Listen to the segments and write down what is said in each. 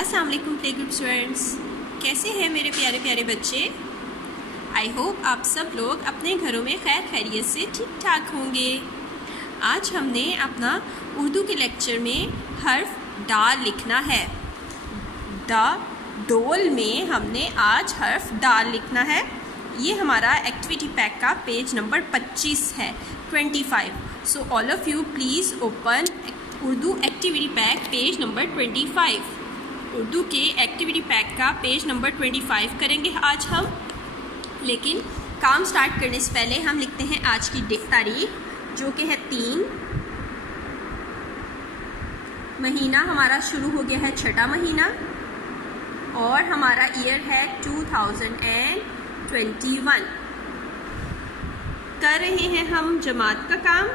अस्सलाम वालेकुम play group students, कैसे हैं मेरे प्यारे प्यारे बच्चे। आई होप आप सब लोग अपने घरों में खैर खैरियत से ठीक ठाक होंगे। आज हमने अपना उर्दू के लेक्चर में हर्फ डाल लिखना है। डोल में हमने आज हर्फ डाल लिखना है। ये हमारा एक्टिविटी पैक का पेज नंबर 25 है, 25। So all of you please open Urdu activity pack page number 25। Urdu के एक्टिविटी पैक का पेज नंबर 25 करेंगे आज हम। लेकिन काम स्टार्ट करने से पहले हम लिखते हैं आज की तारीख, जो कि है 3। महीना हमारा शुरू हो गया है 6वां महीना, और हमारा ईयर है 2021। कर रहे हैं हम जमात का काम।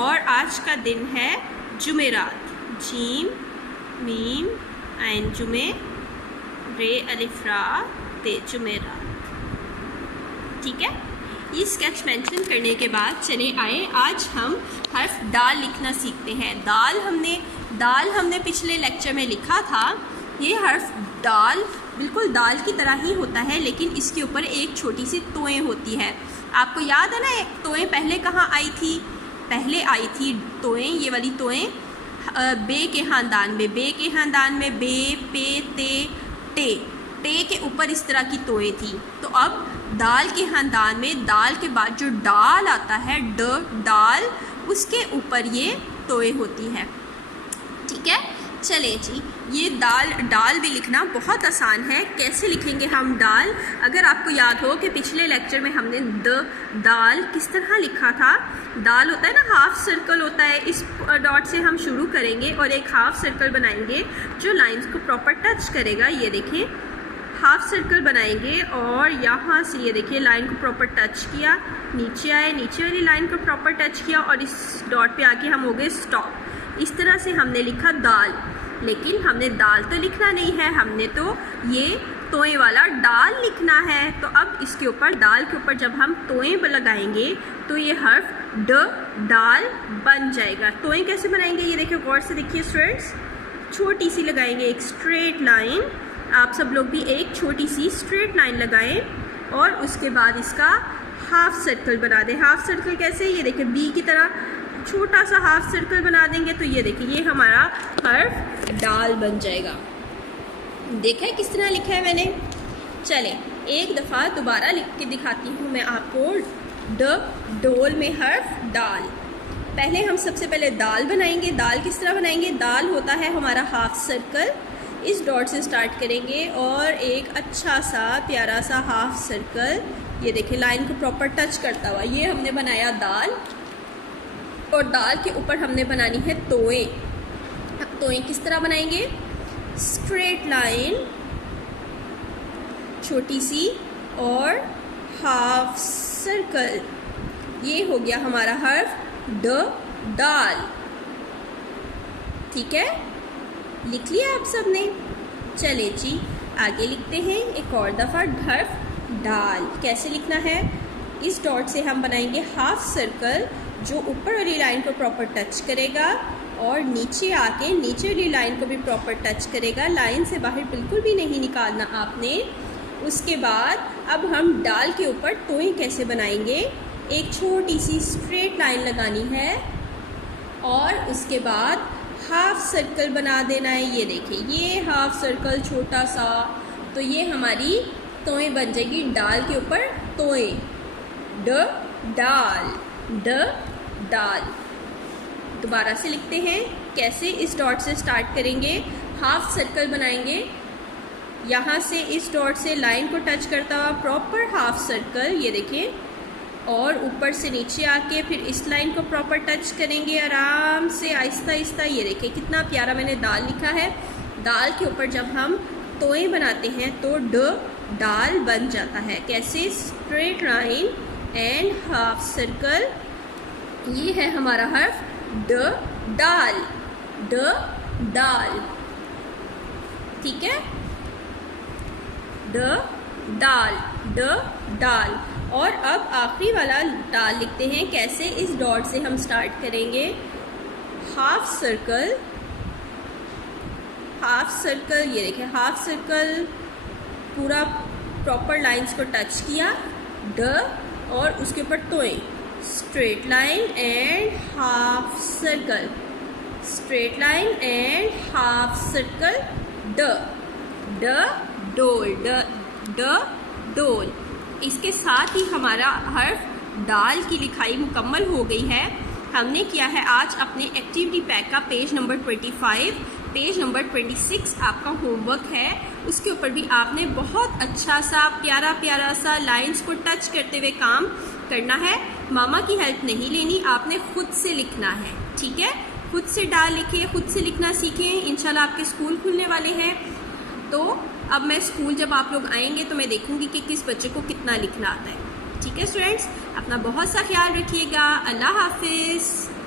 और आज का दिन है जुमेरात। जीम मीम ऐन जुमे रे अलिफ रा ते जुमेरात। ठीक है, ये स्केच मेंशन करने के बाद चले आए आज हम हर्फ डाल लिखना सीखते हैं। दाल हमने पिछले लेक्चर में लिखा था। ये हर्फ डाल बिल्कुल दाल की तरह ही होता है, लेकिन इसके ऊपर एक छोटी सी तोएं होती है। आपको याद है ना, एक तोएं पहले कहाँ आई थी? पहले आई थी तोएं, ये वाली तोएं बे के ख़ानदान में। बे के ख़ानदान में बे पे ते टे के ऊपर इस तरह की तोएं थी। तो अब दाल के ख़ानदान में दाल के बाद जो डाल आता है डाल, उसके ऊपर ये तोएं होती है। ठीक है, चलें जी। ये डाल भी लिखना बहुत आसान है। कैसे लिखेंगे हम डाल? अगर आपको याद हो कि पिछले लेक्चर में हमने दाल किस तरह लिखा था। दाल होता है ना, हाफ सर्कल होता है। इस डॉट से हम शुरू करेंगे और एक हाफ सर्कल बनाएंगे जो लाइंस को प्रॉपर टच करेगा। ये देखें, हाफ सर्कल बनाएंगे और यहाँ से ये देखिए लाइन को प्रॉपर टच किया, नीचे आए, नीचे वाली लाइन को प्रॉपर टच किया और इस डॉट पे आके हम हो गए स्टॉप। इस तरह से हमने लिखा दाल। लेकिन हमने दाल तो लिखना नहीं है, हमने तो ये तोएं वाला डाल लिखना है। तो अब इसके ऊपर दाल के ऊपर जब हम तोएं लगाएंगे तो ये हर्फ डाल बन जाएगा। तोएं कैसे बनाएंगे ये देखिए, गौर से देखिए स्टूडेंट्स। छोटी सी लगाएंगे एक स्ट्रेट लाइन। आप सब लोग भी एक छोटी सी स्ट्रेट लाइन लगाएं और उसके बाद इसका हाफ सर्कल बना दें। हाफ सर्कल कैसे? ये देखिए बी की तरह छोटा सा हाफ सर्कल बना देंगे तो ये देखिए ये हमारा हर्फ डाल बन जाएगा। देखा है किस तरह लिखा है मैंने? चलें एक दफ़ा दोबारा लिख के दिखाती हूँ मैं आपको। डोल में हर्फ डाल। पहले हम सबसे पहले दाल बनाएंगे। दाल किस तरह बनाएंगे? दाल होता है हमारा हाफ सर्कल। इस डॉट से स्टार्ट करेंगे और एक अच्छा सा प्यारा सा हाफ सर्कल, ये देखिए लाइन को प्रॉपर टच करता हुआ, ये हमने बनाया दाल। और दाल के ऊपर हमने बनानी है तोएं। अब तोएं किस तरह बनाएंगे? स्ट्रेट लाइन छोटी सी और हाफ सर्कल। ये हो गया हमारा हर्फ डाल। ठीक है, लिख लिया आप सब ने? चले जी आगे लिखते हैं एक और दफ़ा हर्फ डाल। कैसे लिखना है? इस डॉट से हम बनाएंगे हाफ सर्कल जो ऊपर वाली लाइन को प्रॉपर टच करेगा और नीचे आके नीचे वाली लाइन को भी प्रॉपर टच करेगा। लाइन से बाहर बिल्कुल भी नहीं निकालना आपने। उसके बाद अब हम डाल के ऊपर तोएं कैसे बनाएंगे? एक छोटी सी स्ट्रेट लाइन लगानी है और उसके बाद हाफ सर्कल बना देना है। ये देखिए ये हाफ सर्कल छोटा सा, तो ये हमारी तोएं बन जाएगी। डाल के ऊपर तोएं, डाल। दोबारा से लिखते हैं कैसे। इस डॉट से स्टार्ट करेंगे, हाफ सर्कल बनाएंगे, यहाँ से इस डॉट से लाइन को टच करता हुआ प्रॉपर हाफ सर्कल, ये देखिए, और ऊपर से नीचे आके फिर इस लाइन को प्रॉपर टच करेंगे आराम से आहिस्ता आहिस्ता। ये देखिए कितना प्यारा मैंने दाल लिखा है। दाल के ऊपर जब हम तोएं बनाते हैं तो डाल बन जाता है। कैसे? Straight line and half circle. ये है हमारा हर्फ डाल। ठीक है, डाल। और अब आखिरी वाला डाल लिखते हैं। कैसे? इस डॉट से हम स्टार्ट करेंगे। हाफ सर्कल, हाफ सर्कल, ये देखें हाफ सर्कल, पूरा प्रॉपर लाइंस को टच किया, ड और उसके ऊपर तोए, straight line and half circle, straight line and half circle, ड ड डोल, ड डोल। इसके साथ ही हमारा हर्फ डाल की लिखाई मुकम्मल हो गई है। हमने किया है आज अपने एक्टिविटी पैक का पेज नंबर 25, पेज नंबर 26 आपका होमवर्क है। उसके ऊपर भी आपने बहुत अच्छा सा प्यारा प्यारा सा लाइंस को टच करते हुए काम करना है। मामा की हेल्प नहीं लेनी, आपने खुद से लिखना है, ठीक है? खुद से डाल लिखें, खुद से लिखना सीखें। इंशाल्लाह आपके स्कूल खुलने वाले हैं, तो अब मैं स्कूल जब आप लोग आएंगे तो मैं देखूंगी कि किस बच्चे को कितना लिखना आता है। ठीक है स्टूडेंट्स, अपना बहुत सा ख्याल रखिएगा। अल्लाह हाफिज़।